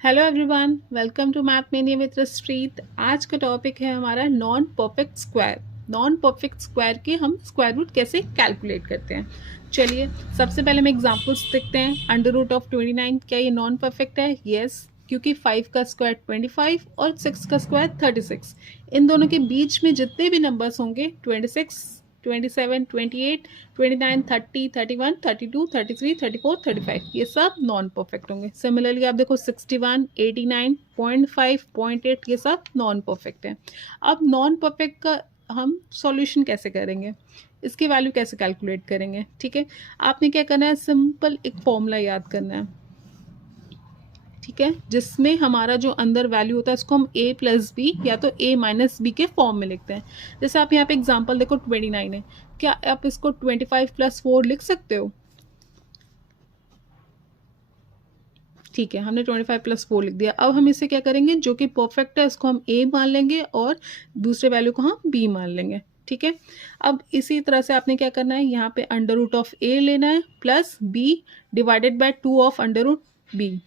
Hello everyone, welcome to math mania with Raspreet. आज का topic है हमारा non perfect square. Non perfect square के हम स्क्वायर रूट कैसे कैलकुलेट करते हैं। चलिए सबसे पहले हम एग्जांपल्स देखते हैं। अंडर रूट ऑफ 29, क्या ये नॉन परफेक्ट है? यस, क्योंकि 5 का स्क्वायर 25 और 6 का स्क्वायर 36। इन दोनों के बीच में जितने भी नंबर्स होंगे 26, 27, 28, 29, 30, 31, 32, 33, 34, 35, ये सब नॉन परफेक्ट होंगे। सिमिलरली आप देखो 61, 89, 0.5, 0.8, ये सब नॉन परफेक्ट है। अब नॉन परफेक्ट का हम सॉल्यूशन कैसे करेंगे, इसकी वैल्यू कैसे कैलकुलेट करेंगे? ठीक है, आपने क्या करना है, सिंपल एक फॉर्मूला याद करना है। ठीक है, जिसमें हमारा जो अंदर वैल्यू होता है उसको हम a प्लस बी या तो a माइनस बी के फॉर्म में लिखते हैं। जैसे आप यहाँ पे एग्जांपल देखो 29 है, क्या आप इसको 25 प्लस 4 लिख सकते हो? ठीक है, हमने 25 प्लस 4 लिख दिया। अब हम इसे क्या करेंगे, जो कि परफेक्ट है उसको हम a मान लेंगे और दूसरे वैल्यू को हम b मान लेंगे। ठीक है, अब इसी तरह से आपने क्या करना है, यहाँ पे अंडर रूट ऑफ a लेना है plus b divided by 2 of under root b,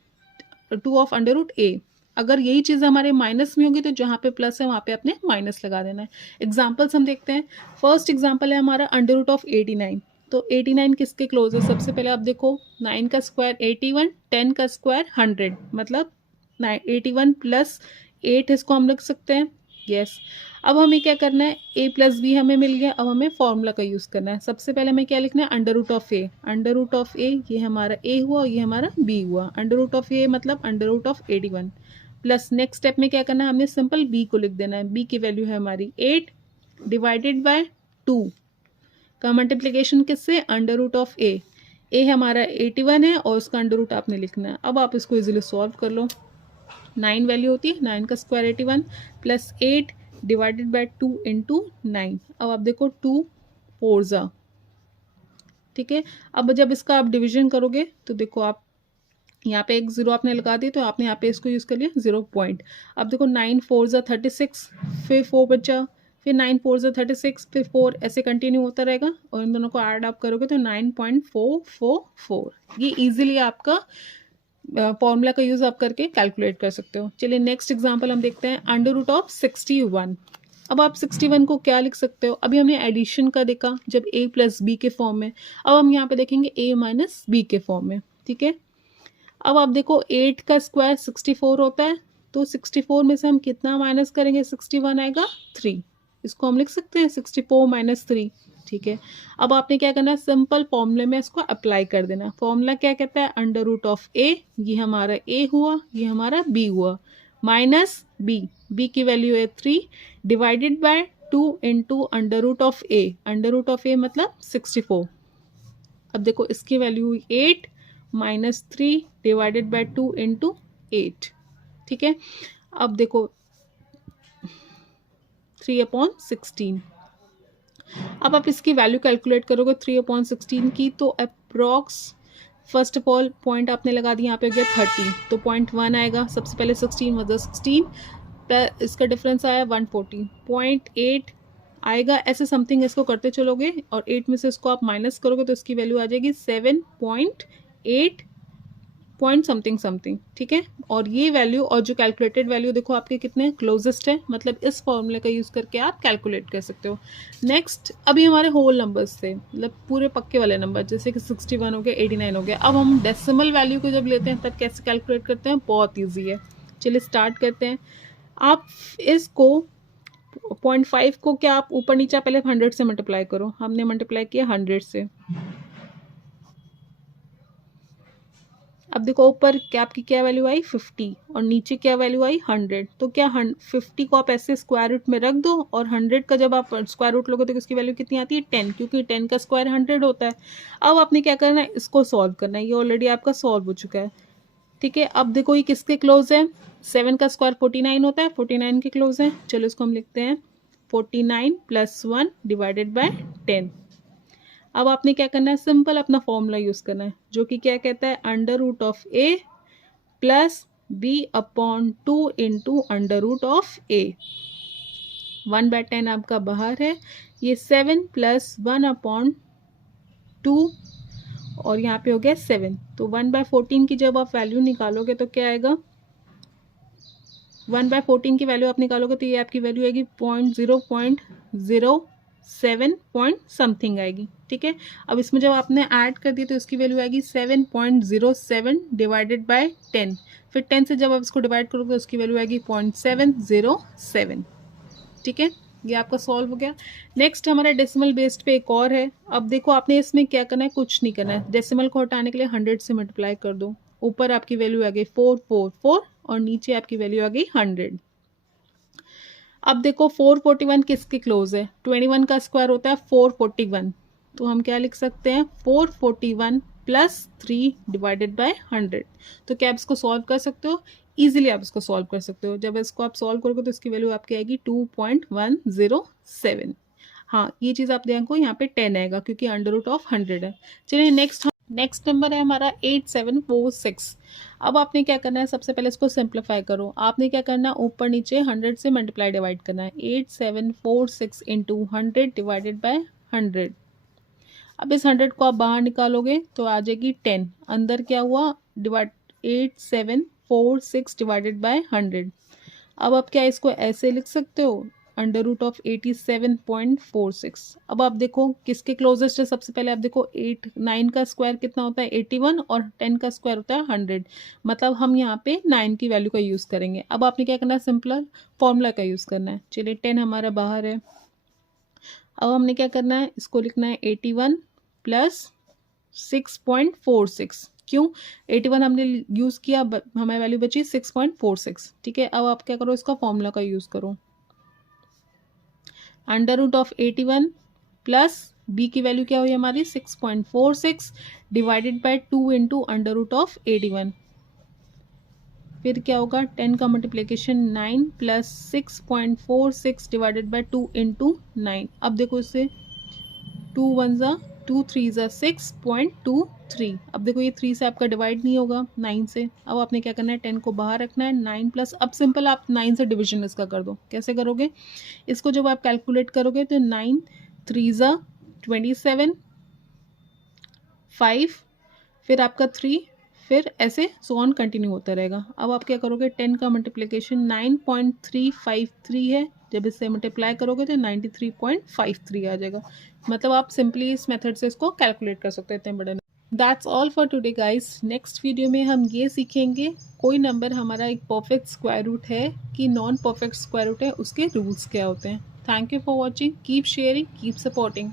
2 of under root A. अगर यही चीज़ हमारे माइनस में होगी तो जहाँ पे प्लस है वहाँ पे अपने माइनस लगा देना है। एग्जाम्पल्स हम देखते हैं। फर्स्ट एग्जाम्पल है हमारा अंडर रूट ऑफ 89। तो 89 किसके क्लोज है? सबसे पहले आप देखो 9 का स्क्वायर 81, 10 का स्क्वायर 100, मतलब 81 प्लस 8 इसको हम लिख सकते हैं। यस, अब हमें क्या करना है, a प्लस बी हमें मिल गया। अब हमें फॉर्मूला का यूज़ करना है। सबसे पहले हमें क्या लिखना है, under root of A. Under root of A, ये हमारा a हुआ और ये हमारा b हुआ। अंडर रूट ऑफ ए मतलब under root of 81 plus next step में क्या करना है, हमने सिंपल b को लिख देना है। b की वैल्यू है हमारी 8 डिवाइडेड बाय 2 का मल्टीप्लीकेशन किससे, under root of a। a हमारा 81 है और उसका अंडर रूट आपने लिखना है। अब आप इसको इजीली सॉल्व कर लो। 9 वैल्यू होती है, 9 का square 81 plus 8 divided by 2 into 9। अब आप देखो 2 4 जा, ठीक है। अब जब इसका आप डिवीजन करोगे तो देखो आप यहाँ पे एक जीरो आपने लगा दी तो आपने यहाँ पे इसको यूज़ कर लिया 0 पॉइंट। अब देखो 9 4 जा 36, फिर 4 बचा, फिर 9 4 जा 36, फिर 4, ऐसे कंटिन्यू होता रहेगा और इन दोनों को ऐड आप करोगे तो 9.444। ये इजीली आपका फॉर्मूला का यूज आप करके कैलकुलेट कर सकते हो। चलिए नेक्स्ट एग्जांपल हम देखते हैं, अंडर रूट ऑफ 61। अब आप 61 को क्या लिख सकते हो, अभी हमने एडिशन का देखा जब a प्लस बी के फॉर्म में। अब हम यहाँ पे देखेंगे a माइनस बी के फॉर्म में। ठीक है, अब आप देखो 8 का स्क्वायर 64 होता है, तो 64 में से हम कितना माइनस करेंगे, 61 आएगा 3। इसको हम लिख सकते हैं 64 माइनस 3। ठीक है, अब आपने क्या करना है, सिंपल फॉर्मूले में इसको अप्लाई कर देना। फॉर्मूला क्या कहता है, अंडर रूट ऑफ ए, ये हमारा ए हुआ, ये हमारा बी हुआ, माइनस बी, बी की वैल्यू है 3 divided by 2 into under root of A. Under root of ए मतलब 64। अब देखो इसकी वैल्यू हुई 8 माइनस 3 डिवाइडेड बाय 2 इंटू 8। ठीक है, अब देखो 3/16। अब आप इसकी वैल्यू कैलकुलेट करोगे 3/16 की, तो approx first of all point आपने लगा दिया, यहाँ पे हो गया 30, तो 0.1 आएगा। सबसे पहले 16 वजह 16 प्लस इसका डिफरेंस आया 140, 0.8 आएगा। ऐसे समथिंग इसको करते चलोगे और 8 में से इसको आप माइनस करोगे तो इसकी वैल्यू आ जाएगी 7.8 पॉइंट समथिंग समथिंग। ठीक है, और ये वैल्यू और जो कैलकुलेटेड वैल्यू देखो आपके कितने क्लोजेस्ट है, मतलब इस फॉर्मूले का यूज़ करके आप कैलकुलेट कर सकते हो। नेक्स्ट, अभी हमारे होल नंबर्स थे, मतलब पूरे पक्के वाले नंबर, जैसे कि 61 हो गया, 89 हो गया। अब हम डेसिमल वैल्यू को जब लेते हैं तब कैसे कैलकुलेट करते हैं, बहुत ईजी है। चलिए स्टार्ट करते हैं। आप इसको 0.5 को क्या आप ऊपर नीचे पहले 100 से मल्टीप्लाई करो। हमने मल्टीप्लाई किया 100 से। अब देखो ऊपर क्या आपकी क्या वैल्यू आई 50 और नीचे क्या वैल्यू आई 100। तो क्या 50 को आप ऐसे स्क्वायर रूट में रख दो और 100 का जब आप स्क्वायर रूट लोगे तो इसकी वैल्यू कितनी आती है 10, क्योंकि 10 का स्क्वायर 100 होता है। अब आपने क्या करना है, इसको सॉल्व करना है। ये ऑलरेडी आपका सॉल्व हो चुका है। ठीक है, अब देखो ये किसके क्लोज है, 7 का स्क्वायर 49 होता है, 49 के क्लोज है। चलो इसको हम लिखते हैं 49 प्लस 1 डिवाइडेड बाय 10। अब आपने क्या करना है, सिंपल अपना फॉर्मूला यूज करना है, जो कि क्या कहता है, under root of A plus B upon 2 into under root of A. 1/10 आपका बाहर है, ये 7 प्लस 1 अपॉन 2 और यहाँ पे हो गया 7। तो 1/14 की जब आप वैल्यू निकालोगे तो क्या आएगा, 1/14 की वैल्यू आप निकालोगे तो ये आपकी वैल्यू आएगी 0.007 पॉइंट समथिंग आएगी, ठीक है। अब इसमें जब आपने ऐड कर दिया तो इसकी वैल्यू आएगी 7.07 डिवाइडेड बाय 10। फिर 10 से जब आप इसको डिवाइड करोगे तो उसकी वैल्यू आएगी 0.707, ठीक है। ये आपका सॉल्व हो गया। नेक्स्ट हमारा डेसिमल बेस्ड पे एक और है। अब देखो आपने इसमें क्या करना है, कुछ नहीं करना है। डेसिमल को हटाने के लिए 100 से मल्टीप्लाई कर दो। ऊपर आपकी वैल्यू आ गई 444 और नीचे आपकी वैल्यू आ गई 100। अब देखो 441 किसके क्लोज है, 21 का स्क्वायर होता है 441, तो हम क्या लिख सकते हैं 441 प्लस 3 डिवाइडेड बाय 100। तो क्या आप इसको सॉल्व कर सकते हो, इजीली आप इसको सॉल्व कर सकते हो। जब इसको आप सॉल्व करोगे तो इसकी वैल्यू आपकी आएगी 2.107। हाँ ये चीज़ आप देखो यहाँ पे 10 आएगा क्योंकि अंडर रूट ऑफ 100 है। चलिए नेक्स्ट नंबर है हमारा 8746। अब आपने क्या करना है, सबसे पहले इसको सिंप्लीफाई करो। आपने क्या करना है, ऊपर नीचे 100 से मल्टीप्लाई डिवाइड करना है। 8746 इंटू 100 डिवाइडेड बाय 100। अब इस 100 को आप बाहर निकालोगे तो आ जाएगी 10। अंदर क्या हुआ, डिवाइड 8746 डिवाइडेड बाय 100। अब आप क्या इसको ऐसे लिख सकते हो, अंडर रूट ऑफ 87.46। अब आप देखो किसके क्लोजेस्ट है। सबसे पहले आप देखो 9 का स्क्वायर कितना होता है 81 और 10 का स्क्वायर होता है 100, मतलब हम यहाँ पे 9 की वैल्यू का यूज़ करेंगे। अब आपने क्या करना है, सिंपल फॉर्मूला का यूज़ करना है। चलिए 10 हमारा बाहर है। अब हमने क्या करना है, इसको लिखना है 81 प्लस 6.46। क्यों, 81 हमने यूज़ किया, हमारी वैल्यू बची 6.46, ठीक है। अब आप क्या करो, इसका फॉर्मूला का यूज़ करो। Under root of 81 plus B की वैल्यू क्या हुई हमारी 6.46 divided by 2 into under root of 81। फिर क्या होगा, 10 का multiplication 9 plus 6.46 divided by 2 into 9। अब देखो इससे 2 1 ज़ा 2 3 ज़ा 6.23। अब देखो ये 3 से आपका डिवाइड नहीं होगा 9 से। अब आपने क्या करना है, 10 को बाहर रखना है। 9 प्लस, अब सिंपल आप 9 से डिवीजन इसका कर दो। कैसे करोगे, इसको जब आप कैलकुलेट करोगे तो 9 3 ज़ा 27, 5 फिर आपका 3, फिर ऐसे सो ऑन कंटिन्यू होता रहेगा। अब आप क्या करोगे, 10 का मल्टीप्लिकेशन 9.353 है, जब इससे मल्टीप्लाई करोगे तो 93.53 आ जाएगा। मतलब आप सिंपली इस मेथड से इसको कैलकुलेट कर सकते हैं इतने बड़े। That's all for today guys. Next video में हम ये सीखेंगे कोई नंबर हमारा एक परफेक्ट स्क्वायर रूट है कि नॉन परफेक्ट स्क्वायर रूट है, उसके रूल्स क्या होते हैं। Thank you for watching, keep sharing, keep supporting.